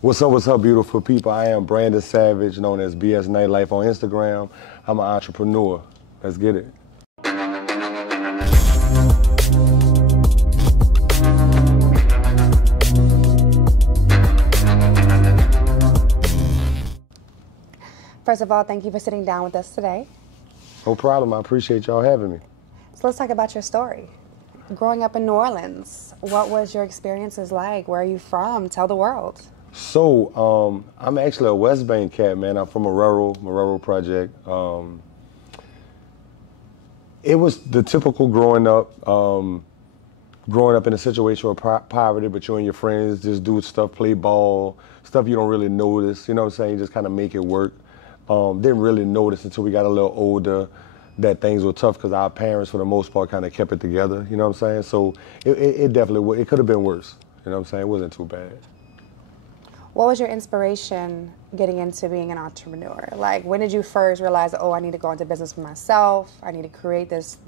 What's up, beautiful people? I am Brandon Savage, known as BS Nightlife on Instagram. I'm an entrepreneur. Let's get it. First of all, thank you for sitting down with us today. No problem. I appreciate y'all having me. So let's talk about your story. Growing up in New Orleans, what was your experiences like? Where are you from? Tell the world. So, I'm actually a West Bank cat, man. I'm from a rural project. It was the typical growing up in a situation of poverty, but you and your friends just do stuff, play ball, stuff you don't really notice. You know what I'm saying? You just kind of make it work. Didn't really notice until we got a little older that things were tough because our parents, for the most part, kind of kept it together. You know what I'm saying? So it definitely, it could have been worse. You know what I'm saying? It wasn't too bad. What was your inspiration getting into being an entrepreneur? Like, when did you first realize, oh, I need to go into business for myself. I need to create this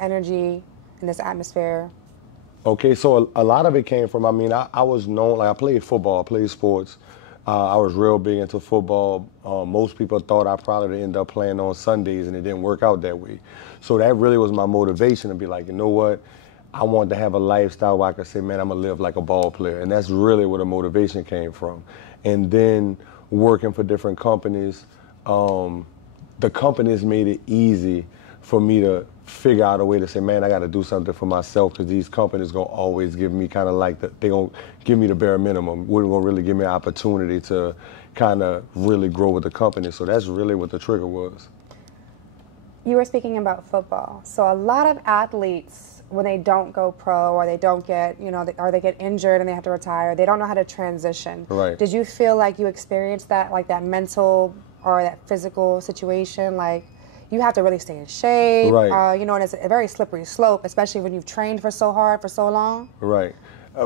energy and this atmosphere? Okay, so a lot of it came from, I was known, like I played football, I played sports. I was real big into football. Most people thought I probably would end up playing on Sundays, and it didn't work out that way. So that really was my motivation to be like, you know what? I wanted to have a lifestyle where I could say, man, I'm gonna live like a ball player. And that's really where the motivation came from. And then working for different companies, the companies made it easy for me to figure out a way to say, man, I got to do something for myself, because these companies going to always give me kind of like, they going to give me the bare minimum. Wouldn't going to really give me an opportunity to kind of really grow with the company. So that's really what the trigger was. You were speaking about football. So a lot of athletes, when they don't go pro or they don't get, or they get injured and they have to retire, they don't know how to transition. Right. Did you feel like you experienced that, like that mental or that physical situation? Like, you have to really stay in shape, right. And it's a very slippery slope, especially when you've trained for so hard for so long. Right.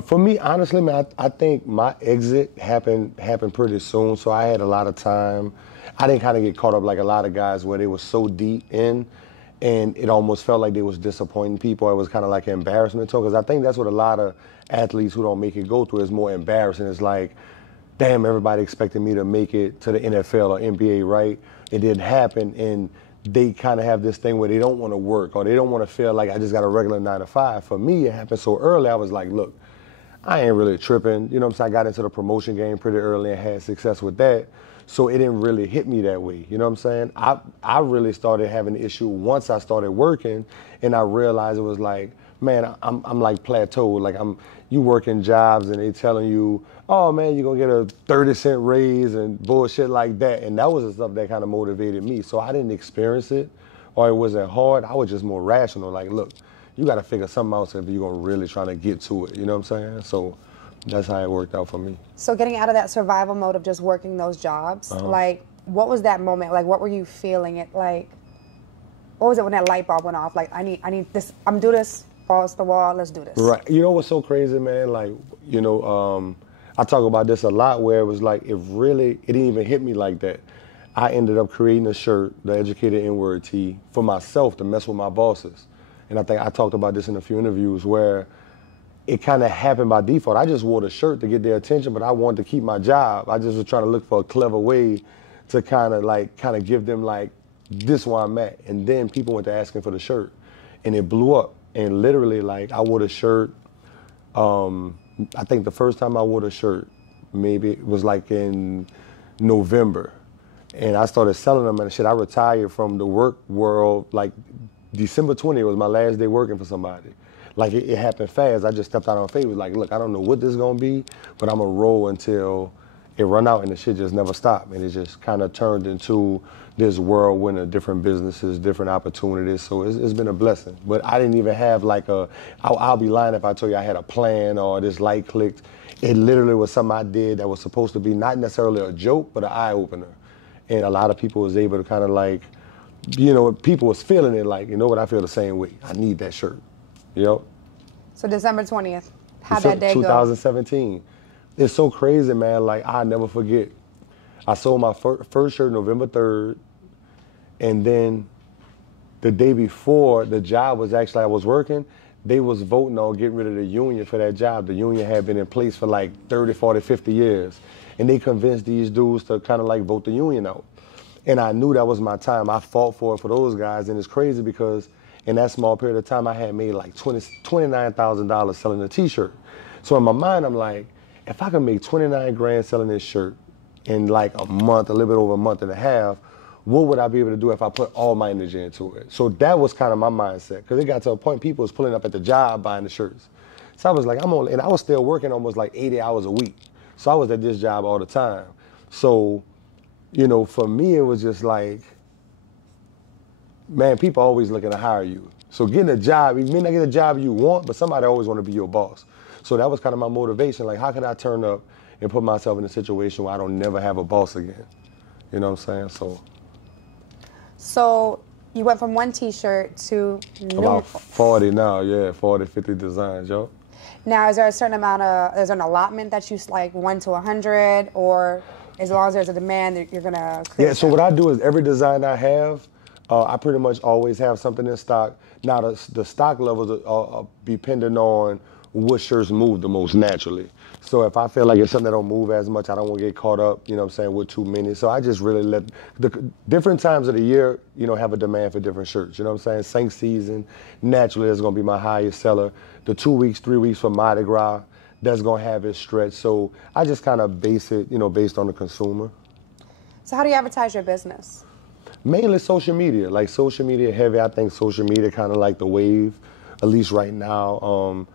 For me, honestly, man, I think my exit happened pretty soon, so I had a lot of time. I didn't kind of get caught up like a lot of guys where they were so deep in, and it almost felt like they was disappointing people. It was kind of like an embarrassment to them, because I think that's what a lot of athletes who don't make it go through is more embarrassing. It's like, damn, everybody expected me to make it to the NFL or NBA, right? It didn't happen, and they kind of have this thing where they don't want to work, or they don't want to feel like I just got a regular 9 to 5. For me, it happened so early, I was like, look, I ain't really tripping. You know what I'm saying? I got into the promotion game pretty early and had success with that. So it didn't really hit me that way. You know what I'm saying? I really started having an issue once I started working, and I realized it was like, man, I'm like plateaued. Like you working jobs and they telling you, oh man, you're gonna get a 30-cent raise and bullshit like that. And that was the stuff that kind of motivated me. So I didn't experience it, or it wasn't hard. I was just more rational. Like, look, you gotta figure something else if you're gonna really try to get to it. You know what I'm saying? So that's how it worked out for me. So getting out of that survival mode of just working those jobs, like, what was that moment? Like, what were you feeling? It like, what was it when that light bulb went off? Like, I need this. I'm do this. Falls the wall. Let's do this. Right. You know what's so crazy, man? Like, I talk about this a lot, where it was like, it didn't even hit me like that. I ended up creating a shirt, the Educated N-Word tee, for myself to mess with my bosses. And I think I talked about this in a few interviews, where it kind of happened by default. I just wore the shirt to get their attention, but I wanted to keep my job. I just was trying to look for a clever way to kind of give them like, this where I'm at. And then people went to asking for the shirt, and it blew up. And literally, like, I wore the shirt, I think the first time I wore the shirt, maybe it was like in November. And I started selling them and shit. I retired from the work world, like December 20th was my last day working for somebody. Like, it happened fast. I just stepped out on faith. It was like, look, I don't know what this is gonna be, but I'm gonna roll until it run out, and the shit just never stopped. And it just kind of turned into this whirlwind of different businesses, different opportunities. So it's been a blessing. But I didn't even have like I'll be lying if I told you I had a plan or this light clicked. It literally was something I did that was supposed to be not necessarily a joke, but an eye opener. And a lot of people was able to kind of like, people was feeling it like, you know what, I feel the same way. I need that shirt, So December 20th, how'd that day go? 2017. It's so crazy, man. Like, I'll never forget. I sold my first shirt November 3rd, and then the day before, the job was actually, I was working, they was voting on getting rid of the union for that job. The union had been in place for like 30, 40, 50 years. And they convinced these dudes to kind of like vote the union out. And I knew that was my time. I fought for it for those guys. And it's crazy because in that small period of time, I had made like $29,000 selling a t-shirt. So in my mind, I'm like, if I can make 29 grand selling this shirt in like a month, a little bit over a month and a half, what would I be able to do if I put all my energy into it? So that was kind of my mindset, because it got to a point people was pulling up at the job buying the shirts. So I was like, and I was still working almost like 80 hours a week. So I was at this job all the time. So, you know, for me, it was just like, man, people always looking to hire you. So getting a job, you may not get a job you want, but somebody always want to be your boss. So that was kind of my motivation. Like, how can I turn up and put myself in a situation where I don't never have a boss again? You know what I'm saying? So you went from one t-shirt to about 40 now, yeah, 40, 50 designs, yo. Now, is there a certain amount of, is there an allotment that you like 1 to 100, or as long as there's a demand, you're gonna create? Yeah, so what I do is every design I have, I pretty much always have something in stock. Now the stock levels are depending on what shirts move the most naturally. So if I feel like it's something that don't move as much, I don't want to get caught up, you know what I'm saying, with too many. So I just really let the different times of the year, you know, have a demand for different shirts. You know what I'm saying? Saint season, naturally, is going to be my highest seller. The 2 weeks, 3 weeks for Mardi Gras, that's going to have its stretch. So I just kind of base it, you know, based on the consumer. So how do you advertise your business? Mainly social media, like social media heavy. I think social media kind of like the wave, at least right now.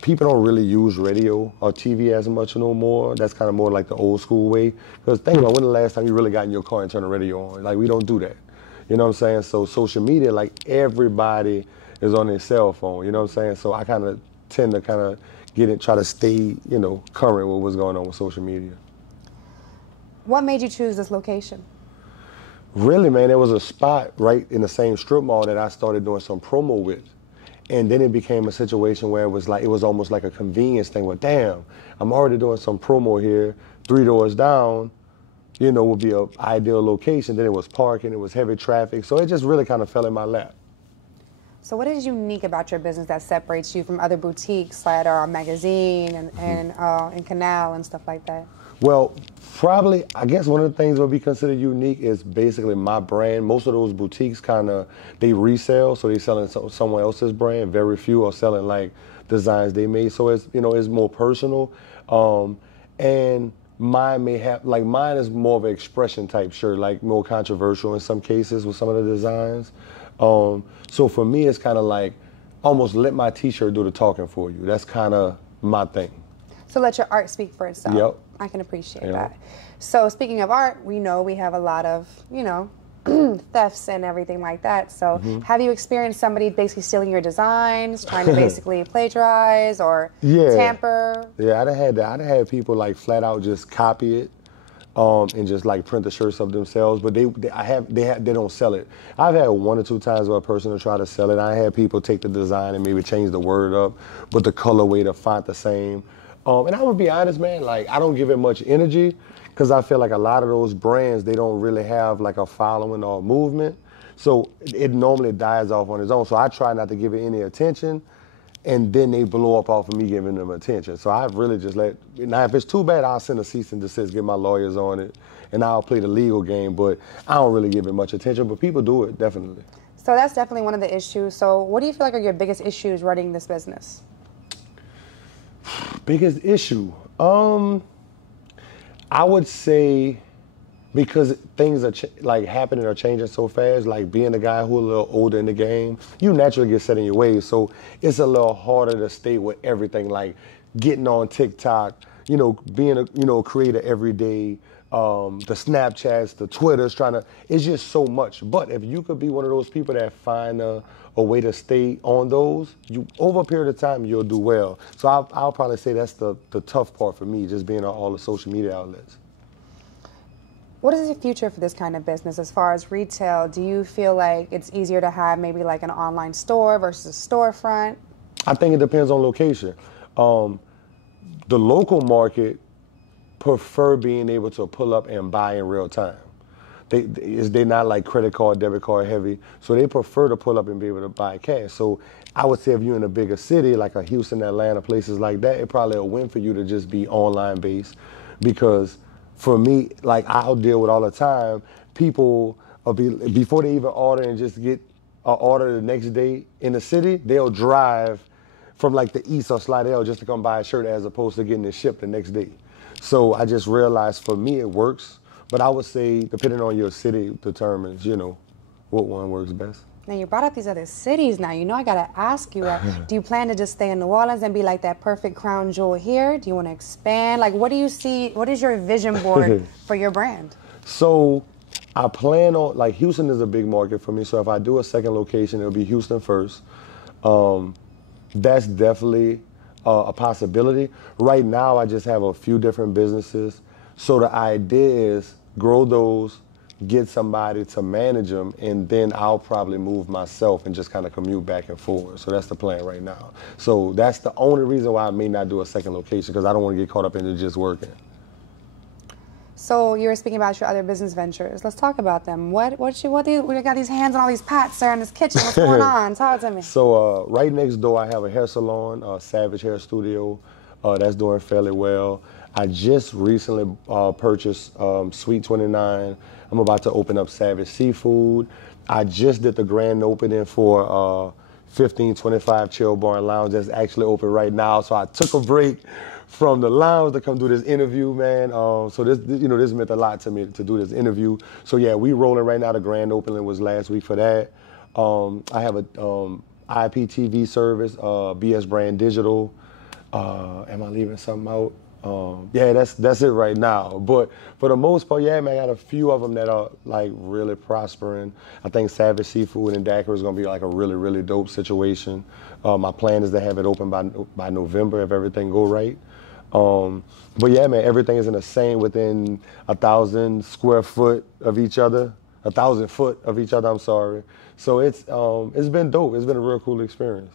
People don't really use radio or TV as much no more. That's kind of more like the old school way. Because think about when the last time you really got in your car and turned the radio on. Like, we don't do that. You know what I'm saying? So social media, like, everybody is on their cell phone. You know what I'm saying? So I kind of tend to kind of try to stay, you know, current with what's going on with social media. What made you choose this location? Really, man, there was a spot right in the same strip mall that I started doing some promo with. And then it became a situation where it was almost like a convenience thing. Well, damn, I'm already doing some promo here. 3 doors down, you know, would be an ideal location. Then it was parking, it was heavy traffic. So it just really kind of fell in my lap. So what is unique about your business that separates you from other boutiques that are on Magazine and Canal and stuff like that? Well, probably, I guess one of the things that would be considered unique is basically my brand. Most of those boutiques they resell, so they're selling someone else's brand. Very few are selling like designs they made. So it's, you know, it's more personal. And mine is more of an expression type shirt, like more controversial in some cases with some of the designs. So for me, it's kind of like almost let my t-shirt do the talking for you. That's kind of my thing. So let your art speak for itself. Yep. I can appreciate that. So speaking of art, we know we have a lot of, you know, thefts and everything like that. So have you experienced somebody basically stealing your designs, trying to basically plagiarize or tamper? Yeah, I'd have had that. I'd have had people like flat out just copy it and just like print the shirts up themselves, but they don't sell it. I've had 1 or 2 times where a person will try to sell it. I had people take the design and maybe change the word up, but the colorway, the font the same. And I'm gonna be honest, man, like, I don't give it much energy because I feel like a lot of those brands, they don't really have like a following or a movement. So it normally dies off on its own. So I try not to give it any attention, and then they blow up off of me giving them attention. So I've really just now if it's too bad, I'll send a cease and desist, get my lawyers on it, and I'll play the legal game, but I don't really give it much attention, but people do it, definitely. So that's definitely one of the issues. So what do you feel like are your biggest issues running this business? Biggest issue? I would say because things are like happening or changing so fast, like being a guy who's a little older in the game, you naturally get set in your ways. So it's a little harder to stay with everything, like getting on TikTok, you know, being a, you know, creator every day, the Snapchats, the Twitters, it's just so much. But if you could be one of those people that find a way to stay on those, over a period of time, you'll do well. So I'll probably say that's the tough part for me, just being on all the social media outlets. What is the future for this kind of business as far as retail? Do you feel like it's easier to have maybe like an online store versus a storefront? I think it depends on location. The local market prefer being able to pull up and buy in real time. they're not like credit card, debit card heavy, so they prefer to pull up and be able to buy cash. So I would say if you're in a bigger city like a Houston, Atlanta, places like that, it probably a win for you to just be online based, because for me, like I'll deal with all the time, people will before they even order and just get an order the next day in the city, they'll drive from like the east or Slidell just to come buy a shirt as opposed to getting it shipped the next day. So I just realized for me it works, but I would say depending on your city determines, what one works best. Now you brought up these other cities now. I got to ask you, do you plan to just stay in New Orleans and be like that perfect crown jewel here? Do you want to expand? Like what do you see, what is your vision board for your brand? So I plan on, like Houston is a big market for me, so if I do a second location, it'll be Houston first. That's definitely a possibility. Right now, I just have a few different businesses. So the idea is grow those, get somebody to manage them, and then I'll probably move myself and just kind of commute back and forth. So that's the plan right now. So that's the only reason why I may not do a second location, because I don't want to get caught up into just working. So you were speaking about your other business ventures. Let's talk about them. We got these hands on all these pots there in this kitchen. What's going on? Talk to me. So right next door, I have a hair salon, Savage Hair Studio. That's doing fairly well. I just recently purchased Sweet 29. I'm about to open up Savage Seafood. I just did the grand opening for 1525 Chill Bar and Lounge. That's actually open right now. So I took a break from the lounge to come do this interview, man. So this meant a lot to me to do this interview. So yeah, we rolling right now. The grand opening was last week for that. I have a IPTV service, BS Brand Digital. Am I leaving something out? Yeah, that's it right now. But for the most part, yeah, man, I got a few of them that are like really prospering. I think Savage Seafood and Daiquiri is gonna be like a really, really dope situation. My plan is to have it open by November if everything go right. But yeah, man, everything is in the same within 1,000 square foot of each other, 1,000 foot of each other. I'm sorry. So it's been dope. It's been a real cool experience.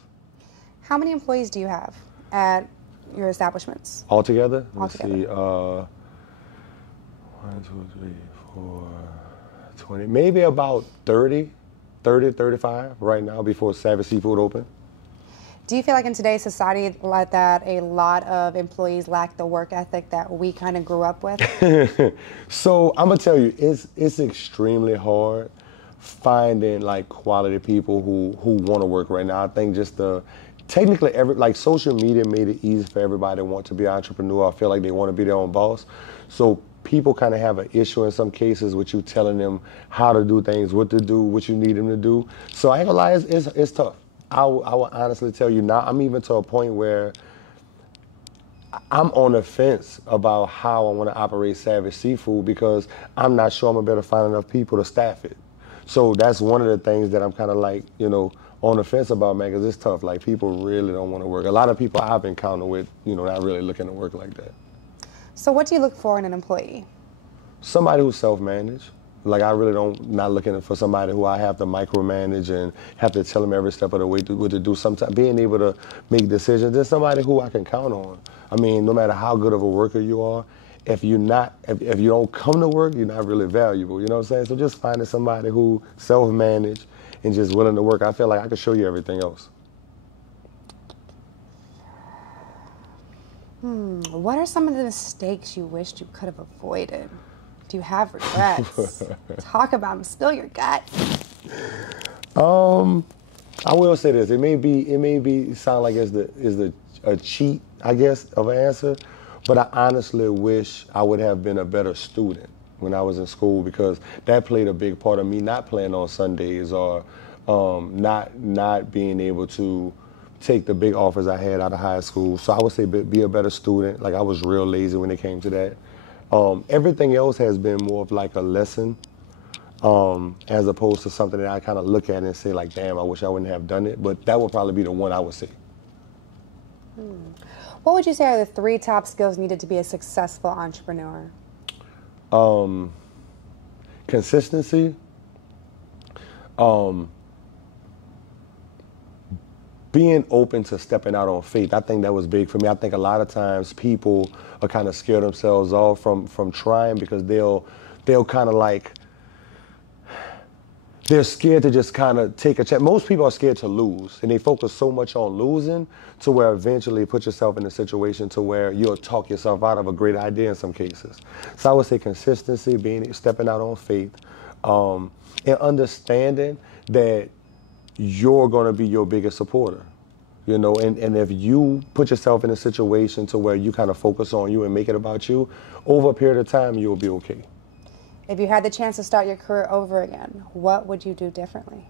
How many employees do you have at your establishments? Altogether? Altogether. Let's see. 1, 2, 3, 4, 20. Maybe about 30, 35 right now before Savage Seafood open. Do you feel like in today's society like that a lot of employees lack the work ethic that we kind of grew up with? So I'm gonna tell you, it's extremely hard finding like quality people who want to work right now. I think just technically social media made it easy for everybody to want to be an entrepreneur. I feel like they want to be their own boss. So people kind of have an issue in some cases with you telling them how to do things, what to do, what you need them to do. So I ain't gonna lie, it's tough. I will honestly tell you now, I'm even to a point where I'm on the fence about how I want to operate Savage Seafood, because I'm not sure I'm gonna be able to find enough people to staff it. So that's one of the things that I'm kind of like, on the fence about, man, because it's tough. Like, people really don't want to work. A lot of people I've encountered with, not really looking to work like that. So what do you look for in an employee? Somebody who's self-managed. Like, I really not looking for somebody who I have to micromanage and have to tell them every step of the way what to do. Sometimes being able to make decisions, there's somebody who I can count on. I mean, no matter how good of a worker you are, if you don't come to work, you're not really valuable. You know what I'm saying? So just finding somebody who self-managed and just willing to work. I feel like I could show you everything else. What are some of the mistakes you wished you could have avoided? Do you have regrets? Talk about them. Spill your guts. I will say this. It may sound like a cheat, I guess, of an answer, but I honestly wish I would have been a better student when I was in school, because that played a big part of me not playing on Sundays or not being able to take the big offers I had out of high school. So I would say be a better student. Like, I was real lazy when it came to that. Everything else has been more of like a lesson, as opposed to something that I kind of look at and say like, damn, I wish I wouldn't have done it. But that would probably be the one I would say. What would you say are the 3 top skills needed to be a successful entrepreneur? Consistency, being open to stepping out on faith. I think that was big for me. I think a lot of times people are kind of scare themselves off from trying, because they'll kind of like they're scared to just kind of take a chance. Most people are scared to lose, and they focus so much on losing to where eventually put yourself in a situation to where you'll talk yourself out of a great idea in some cases. So I would say consistency, stepping out on faith, and understanding that you're going to be your biggest supporter. You know, and if you put yourself in a situation to where you kind of focus on you and make it about you, over a period of time, you'll be okay. If you had the chance to start your career over again, what would you do differently?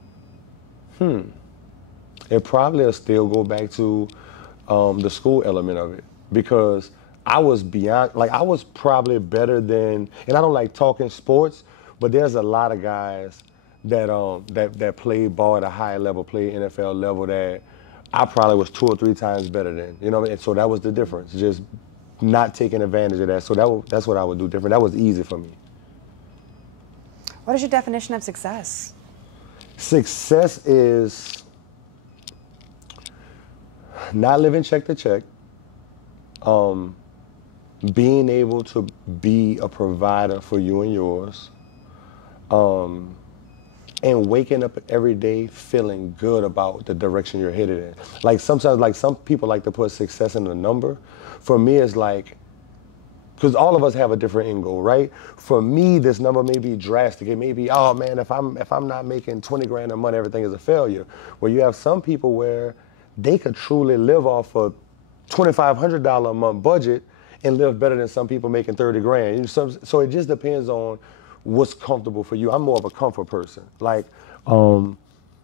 It probably will still go back to the school element of it, because I was beyond, like I was probably better than, and I don't like talking sports, but there's a lot of guys that that play ball at a high level, play NFL level that I probably was 2 or 3 times better than, you know, and so that was the difference, just not taking advantage of that. So that's what I would do different. That was easy for me. What is your definition of success? Success is not living check to check, being able to be a provider for you and yours, and waking up every day feeling good about the direction you're headed in. Like sometimes, like some people like to put success in a number. For me, it's like, because all of us have a different end goal, right? For me, this number may be drastic. It may be, oh man, if I'm not making 20 grand a month, everything is a failure. Well, you have some people where they could truly live off a $2,500 a month budget and live better than some people making 30 grand. So it just depends on what's comfortable for you. I'm more of a comfort person. Like, you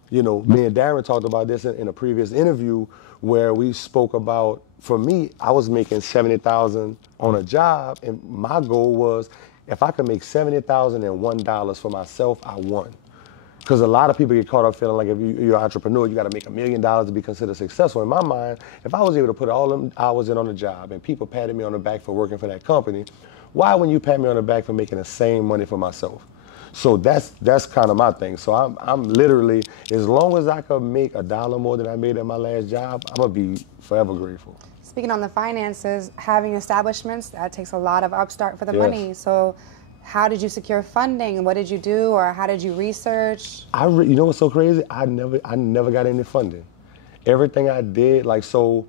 know, me and Darren talked about this in a previous interview where we spoke about, for me, I was making $70,000 on a job, and my goal was if I could make $70,001 for myself, I won. Because a lot of people get caught up feeling like if you're an entrepreneur, you got to make $1 million to be considered successful. In my mind, if I was able to put all them hours in on the job and people patted me on the back for working for that company, why wouldn't you pat me on the back for making the same money for myself? So that's kind of my thing. So I'm literally, as long as I could make $1 more than I made at my last job, I'm gonna be forever grateful. Speaking on the finances, having establishments, that takes a lot of upstart for the Yes. money. So how did you secure funding? What did you do, or how did you research? You know what's so crazy? I never got any funding. Everything I did, like, so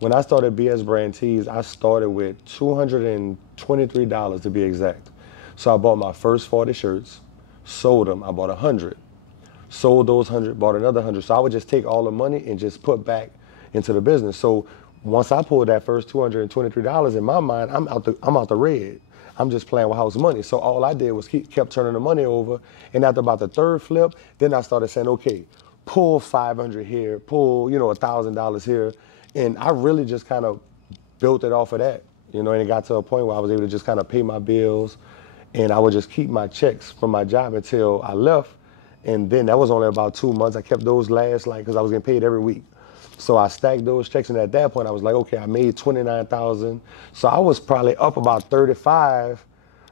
when I started BS Brand Tees, I started with $223 to be exact. So I bought my first 40 shirts, sold them, I bought 100. Sold those 100, bought another 100. So I would just take all the money and just put back into the business. So once I pulled that first $223, in my mind, I'm out the red. I'm just playing with house money. So all I did was kept turning the money over. And after about the third flip, then I started saying, okay, pull 500 here, pull, you know, $1,000 here. And I really just kind of built it off of that, you know, and it got to a point where I was able to just kind of pay my bills, and I would just keep my checks from my job until I left. And then that was only about 2 months. I kept those last, like, because I was getting paid every week. So I stacked those checks, and at that point I was like, okay, I made $29,000. So I was probably up about 35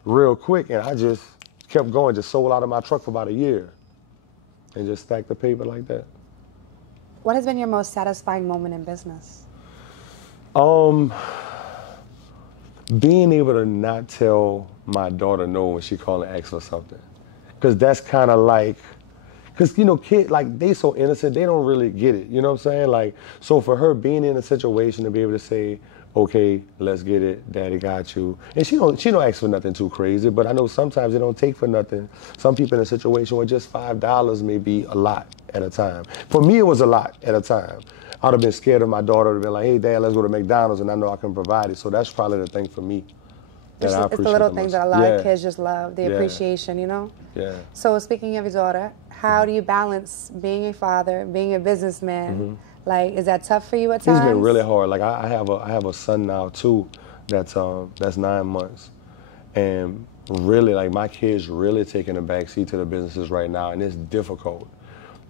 real quick, and I just kept going, just sold out of my truck for about a year and just stacked the paper like that. What has been your most satisfying moment in business? Being able to not tell my daughter no when she called and asks for something. Because that's kind of like, because, you know, kids, like, they so innocent, they don't really get it, you know what I'm saying? Like, so for her being in a situation to be able to say, okay, let's get it, daddy got you. And she don't ask for nothing too crazy, but I know sometimes it don't take for nothing. Some people in a situation where just $5 may be a lot at a time. For me, it was a lot at a time. I'd have been scared of my daughter to have been like, hey, Dad, let's go to McDonald's, and I know I can provide it. So that's probably the thing for me. It's the little things that a lot of kids just love, the appreciation, you know? Yeah. So speaking of your daughter, how do you balance being a father, being a businessman? Like, is that tough for you at times? It's been really hard. Like, I have a son now too, that's 9 months, and really, like, my kid's really taking a backseat to the businesses right now, and it's difficult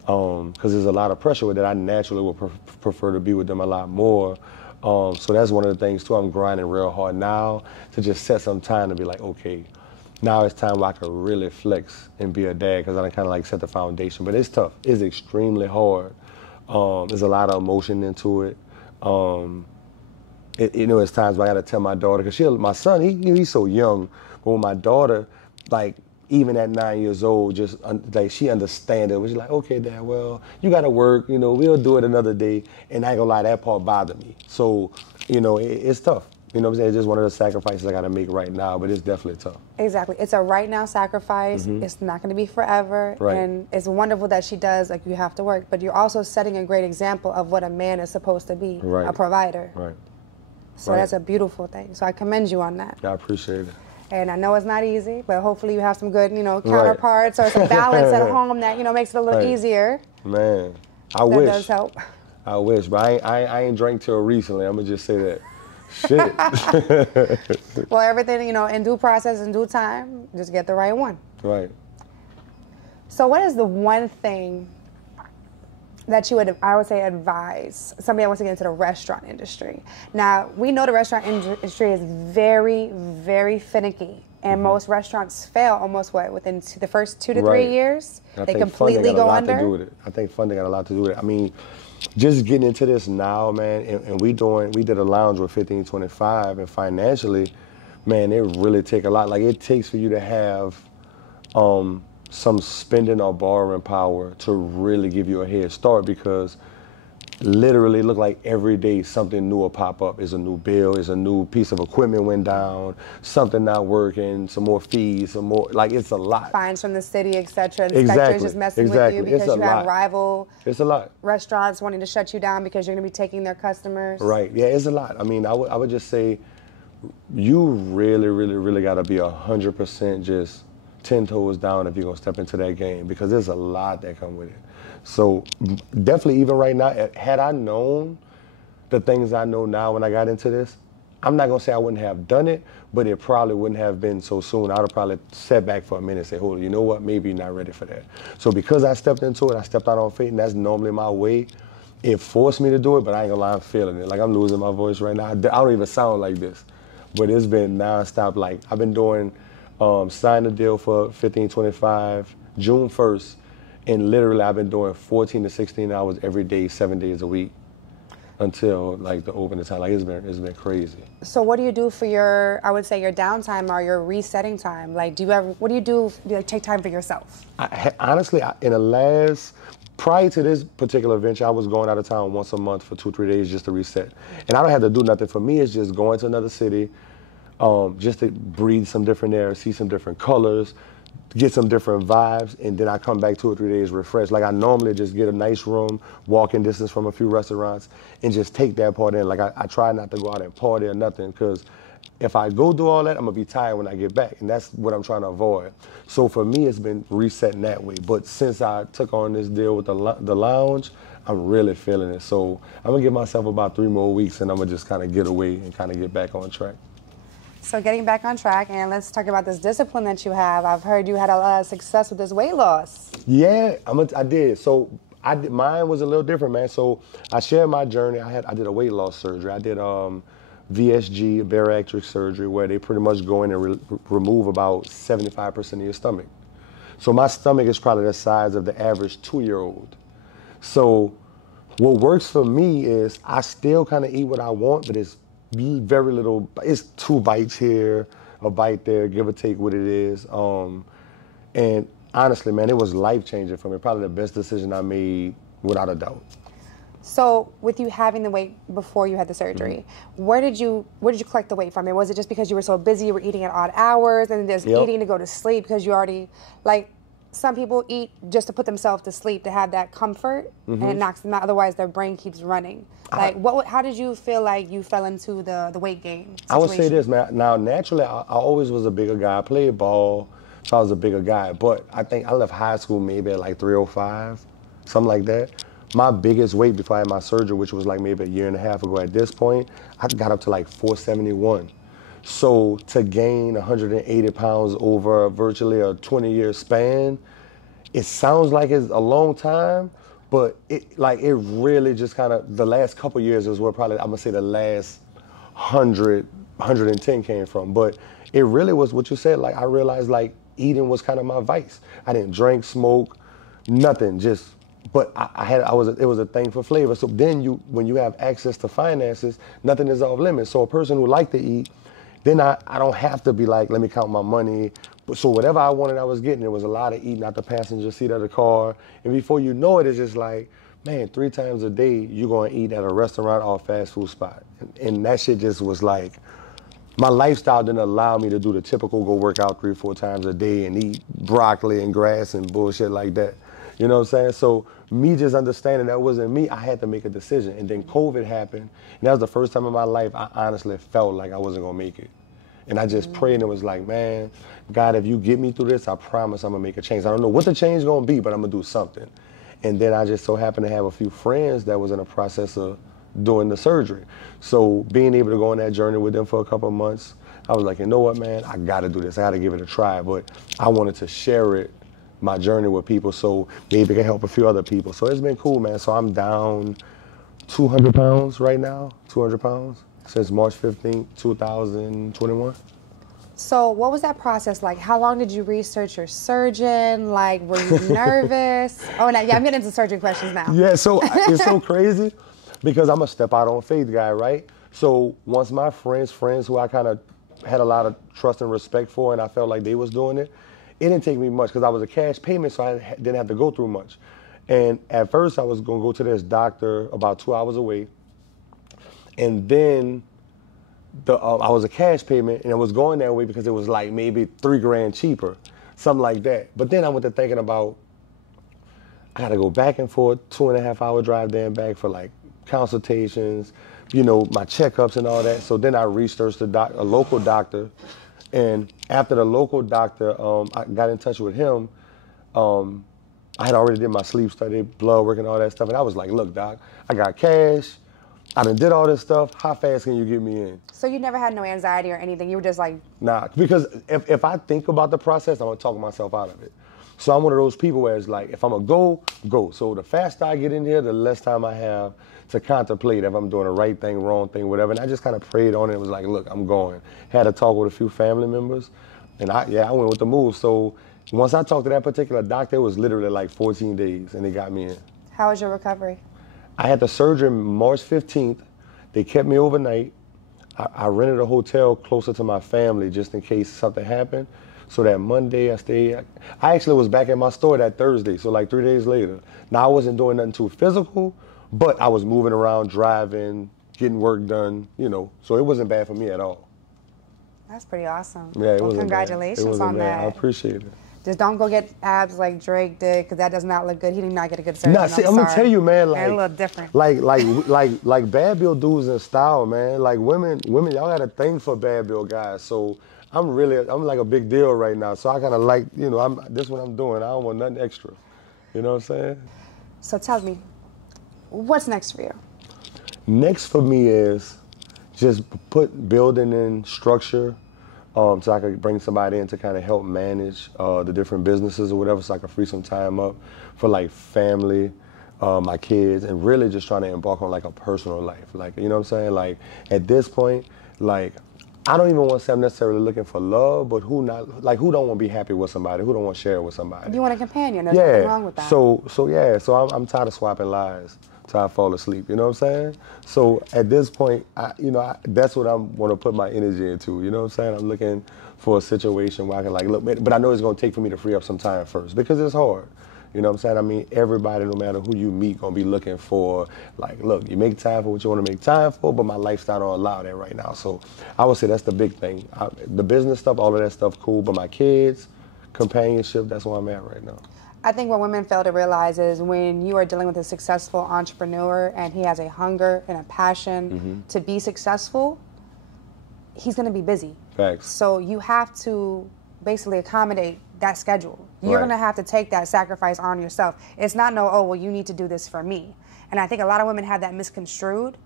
because there's a lot of pressure with it. I naturally would prefer to be with them a lot more. So that's one of the things too. I'm grinding real hard now to just set some time to be like, okay, now it's time where I can really flex and be a dad, because I kind of like set the foundation. But it's tough. It's extremely hard. There's a lot of emotion into it. You know, it's times where I got to tell my daughter, because my son, he's so young. But with my daughter, like, even at 9 years old, just like she understand it. She's like, okay, Dad, well, you got to work, you know, we'll do it another day. And I ain't gonna lie, that part bothered me. So, you know, it's tough. You know what I'm saying? It's just one of the sacrifices I got to make right now, but it's definitely tough. Exactly. It's a right now sacrifice. It's not going to be forever. Right. And it's wonderful that she does, like, you have to work, but you're also setting a great example of what a man is supposed to be, Right. a provider. Right. So Right. that's a beautiful thing. So I commend you on that. I appreciate it. And I know it's not easy, but hopefully you have some good, you know, counterparts or some balance at home that, you know, makes it a little Right. easier. Man, I That wish. does help. I wish, but I ain't drank till recently. I'm gonna just say that. Shit. Well, everything, you know, in due process, in due time, just get the right one. Right. So what is the one thing that you would, I would say, advise somebody that wants to get into the restaurant industry? Now, we know the restaurant industry is very, very finicky. And most restaurants fail almost, within the first 2 to 3 Right. years? I They think completely funding got go a lot under? to do with it. I think funding got a lot to do with it. I mean, just getting into this now, man, and we did a lounge with 1525, and financially, man, it really take a lot. Like, it takes for you to have some spending or borrowing power to really give you a head start, because literally look like every day something new will pop up. Is a new bill, is a new piece of equipment went down, something not working, some more fees, some more, like, it's a lot. Fines from the city, etc. Inspectors Exactly. just messing with Exactly. you because It's a you have lot. rival It's a lot. restaurants wanting to shut you down because you're going to be taking their customers. Right. Yeah, it's a lot. I mean, I would just say you really, really, really got to be 100% just 10 toes down if you're going to step into that game, because there's a lot that come with it. So definitely, even right now, had I known the things I know now when I got into this, I'm not going to say I wouldn't have done it, but it probably wouldn't have been so soon. I would have probably sat back for a minute and say, hold on, you know what, maybe you're not ready for that. So because I stepped into it, I stepped out on faith, and that's normally my way. It forced me to do it, but I ain't gonna lie, I'm feeling it. Like, I'm losing my voice right now. I don't even sound like this, but it's been nonstop. Like, I've been doing, signed a deal for 1525, June 1st, and literally I've been doing 14 to 16 hours every day, 7 days a week, until like the opening time. Like, it's been crazy. So what do you do for your, I would say, your downtime or your resetting time? Like, what do you do? Do you, like, take time for yourself? Honestly, prior to this particular venture, I was going out of town once a month for 2-3 days just to reset. And I don't have to do nothing. For me, it's just going to another city, just to breathe some different air, see some different colors, get some different vibes, and then I come back 2 or 3 days refreshed. Like, I normally just get a nice room, walking distance from a few restaurants, and just take that part in. Like, I try not to go out and party or nothing, because if I go do all that, I'm gonna be tired when I get back, and that's what I'm trying to avoid. So for me, it's been resetting that way. But since I took on this deal with the lounge, I'm really feeling it. So I'm gonna give myself about 3 more weeks, and I'm gonna just kind of get away and kind of get back on track. So getting back on track, and let's talk about this discipline that you have. I've heard you had a lot of success with this weight loss. Yeah, I did. So mine was a little different, man. So I shared my journey. I did a weight loss surgery. I did VSG, bariatric surgery, where they pretty much go in and remove about 75% of your stomach. So my stomach is probably the size of the average 2-year-old. So what works for me is I still kind of eat what I want, but it's very little. It's 2 bites here, a bite there, give or take what it is. And honestly, man, it was life-changing for me. Probably the best decision I made, without a doubt. So with you having the weight before you had the surgery, where did you collect the weight from? Was it just because you were so busy, you were eating at odd hours, and just eating to go to sleep because you already, like, some people eat just to put themselves to sleep, to have that comfort, and it knocks them out. Otherwise, their brain keeps running. Like, how did you feel like you fell into the weight gain situation? I would say this, man. Now, naturally, I always was a bigger guy. I played ball, so I was a bigger guy. But I think I left high school maybe at like 305, something like that. My biggest weight before I had my surgery, which was like maybe a year and a half ago at this point, I got up to like 471. So to gain 180 pounds over virtually a 20-year span, it sounds like it's a long time, but it really just kind of, the last couple years is where probably, I'm gonna say the last 110 came from. But it really was what you said. Like, I realized, like, eating was kind of my vice. I didn't drink, smoke, nothing, just, but it was a thing for flavor. So then when you have access to finances, nothing is off limits. So a person who likes to eat, then I don't have to be like, let me count my money. But so whatever I wanted, I was getting. There was a lot of eating out the passenger seat of the car. And before you know it, it's just like, man, 3 times a day, you're going to eat at a restaurant or fast food spot. And that shit just was like, my lifestyle didn't allow me to do the typical go work out 3 or 4 times a day and eat broccoli and grass and bullshit like that. You know what I'm saying? So me just understanding that wasn't me, I had to make a decision. And then COVID happened. And that was the first time in my life I honestly felt like I wasn't going to make it. And I just prayed and it was like, man, God, if you get me through this, I promise I'm going to make a change. I don't know what the change is going to be, but I'm going to do something. And then I just so happened to have a few friends that was in the process of doing the surgery. So being able to go on that journey with them for a couple of months, I was like, you know what, man, I got to do this. I got to give it a try. But I wanted to share it, my journey with people, so maybe it can help a few other people. So it's been cool, man. So I'm down 200 pounds right now, 200 pounds. Since March 15th, 2021. So what was that process like? How long did you research your surgeon? Like, were you nervous? Oh, now, yeah, I'm getting into surgery questions now. Yeah, so it's so crazy because I'm a step out on faith guy, right? So once my friends who I kind of had a lot of trust and respect for and I felt like they was doing it, it didn't take me much because I was a cash payment, so I didn't have to go through much. And at first I was going to go to this doctor about 2 hours away. And then I was a cash payment, and it was going that way because it was like maybe $3 grand cheaper, something like that. But then I went to thinking about, I got to go back and forth, 2.5 hour drive there and back for like consultations, you know, my checkups and all that. So then I researched a local doctor, and after the local doctor, I got in touch with him. I had already did my sleep study, blood work and all that stuff, and I was like, look, doc, I got cash. I done did all this stuff. How fast can you get me in? So you never had no anxiety or anything? You were just like... Nah, because if I think about the process, I'm going to talk myself out of it. So I'm one of those people where it's like, if I'm going to go. So the faster I get in here, the less time I have to contemplate if I'm doing the right thing, wrong thing, whatever. And I just kind of prayed on it. It was like, look, I'm going. Had a talk with a few family members. And I went with the move. So once I talked to that particular doctor, it was literally like 14 days, and they got me in. How was your recovery? I had the surgery March 15th. They kept me overnight. I rented a hotel closer to my family just in case something happened. So that Monday I stayed. I actually was back at my store that Thursday, so like 3 days later. Now I wasn't doing nothing too physical, but I was moving around, driving, getting work done, you know. So it wasn't bad for me at all. That's pretty awesome. Yeah, it wasn't congratulations bad. It wasn't on bad. that. I appreciate it. Just don't go get abs like Drake did, because that does not look good. He did not get a good surgeon. Nah, see, I'm gonna tell you, man, like they're a little different. Like bad bill dudes in style, man. Like women, y'all got a thing for bad bill guys. So I'm like a big deal right now. So I kind of like, you know, this is what I'm doing. I don't want nothing extra. You know what I'm saying? So tell me, what's next for you? Next for me is just building in structure. So I could bring somebody in to kind of help manage the different businesses or whatever, so I could free some time up for like family, my kids, and really just trying to embark on like a personal life. Like, you know what I'm saying? Like at this point, like I don't even want to say I'm necessarily looking for love, but who don't want to be happy with somebody? Who don't want to share with somebody? You want a companion. There's nothing wrong with that. So I'm tired of swapping lies till I fall asleep. You know what I'm saying? So at this point, that's what I want to put my energy into. You know what I'm saying? I'm looking for a situation where I can like look, but I know it's going to take for me to free up some time first because it's hard. You know what I'm saying? I mean, everybody, no matter who you meet, gonna be looking for, like, look, you make time for what you want to make time for, but my lifestyle don't allow that right now. So I would say that's the big thing. The business stuff, all of that stuff, cool, but my kids, companionship, that's where I'm at right now. I think what women fail to realize is when you are dealing with a successful entrepreneur and he has a hunger and a passion to be successful, he's gonna be busy. Facts. So you have to basically accommodate that schedule. You're going to have to take that sacrifice on yourself. It's not you need to do this for me. And I think a lot of women have that misconstrued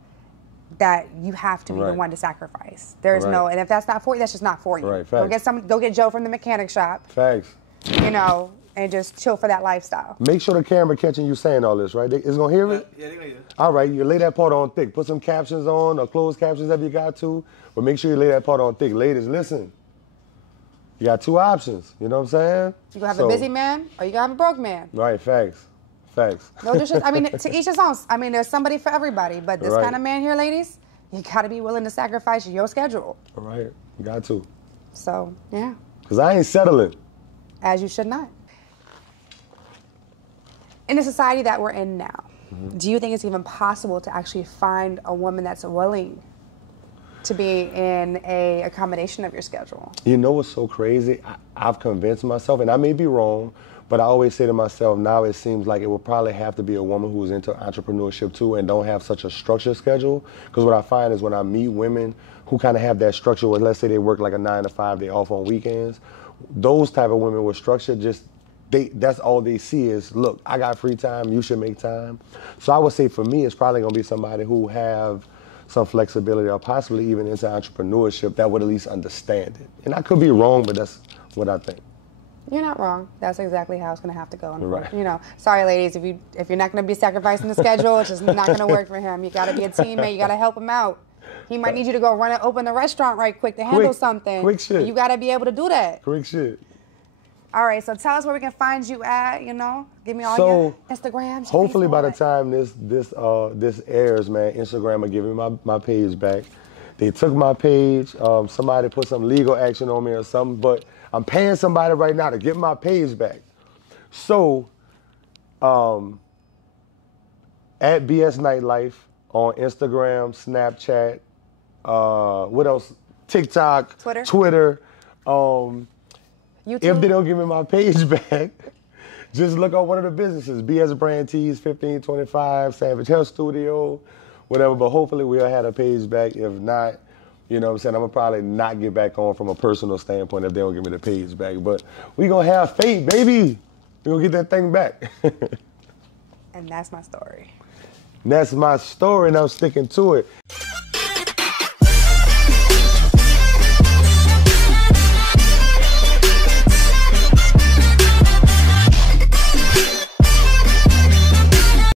that you have to be the one to sacrifice. There's and if that's not for you, that's just not for you. Right, facts. Go get Joe from the mechanic shop. Facts. You know, and just chill for that lifestyle. Make sure the camera catching you saying all this, right? It's going to hear it? Yeah, they're going to hear it. All right, you lay that part on thick. Put some captions on or closed captions if you got to, but make sure you lay that part on thick. Ladies, listen. You got two options, you know what I'm saying? You gonna have a busy man or you gonna have a broke man. Right, facts. No disrespect. I mean, to each his own. I mean, there's somebody for everybody, but this kind of man here, ladies, you gotta be willing to sacrifice your schedule. Right. Got to. So, yeah. Because I ain't settling. As you should not. In the society that we're in now, do you think it's even possible to actually find a woman that's willing to be in a accommodation of your schedule? You know what's so crazy? I've convinced myself, and I may be wrong, but I always say to myself, now it seems like it would probably have to be a woman who's into entrepreneurship too and don't have such a structured schedule. Because what I find is when I meet women who kind of have that structure where, let's say they work like a 9 to 5, they off on weekends, those type of women with structure just, that's all they see is, look, I got free time, you should make time. So I would say for me, it's probably gonna be somebody who have some flexibility or possibly even into entrepreneurship that would at least understand it. And I could be wrong, but that's what I think. You're not wrong. That's exactly how it's going to have to go. Right. You know, sorry, ladies, if you're not going to be sacrificing the schedule, it's just not going to work for him. You got to be a teammate. You got to help him out. He might need you to go run and open the restaurant right quick to handle something. Quick shit. You got to be able to do that. Quick shit. All right, so tell us where we can find you at, you know? Give me all your Instagrams. Hopefully by the time this airs, man, Instagram will give me my page back. They took my page. Somebody put some legal action on me or something, but I'm paying somebody right now to get my page back. So, at BS Nightlife on Instagram, Snapchat, what else? TikTok, Twitter. YouTube. If they don't give me my page back, just look on one of the businesses, BS Brand Tees, 1525, Savage Health Studio, whatever. But hopefully we'll have a page back. If not, you know what I'm saying, I'm gonna probably not get back on from a personal standpoint if they don't give me the page back. But we gonna have faith, baby. We gonna get that thing back. And that's my story. That's my story, and I'm sticking to it.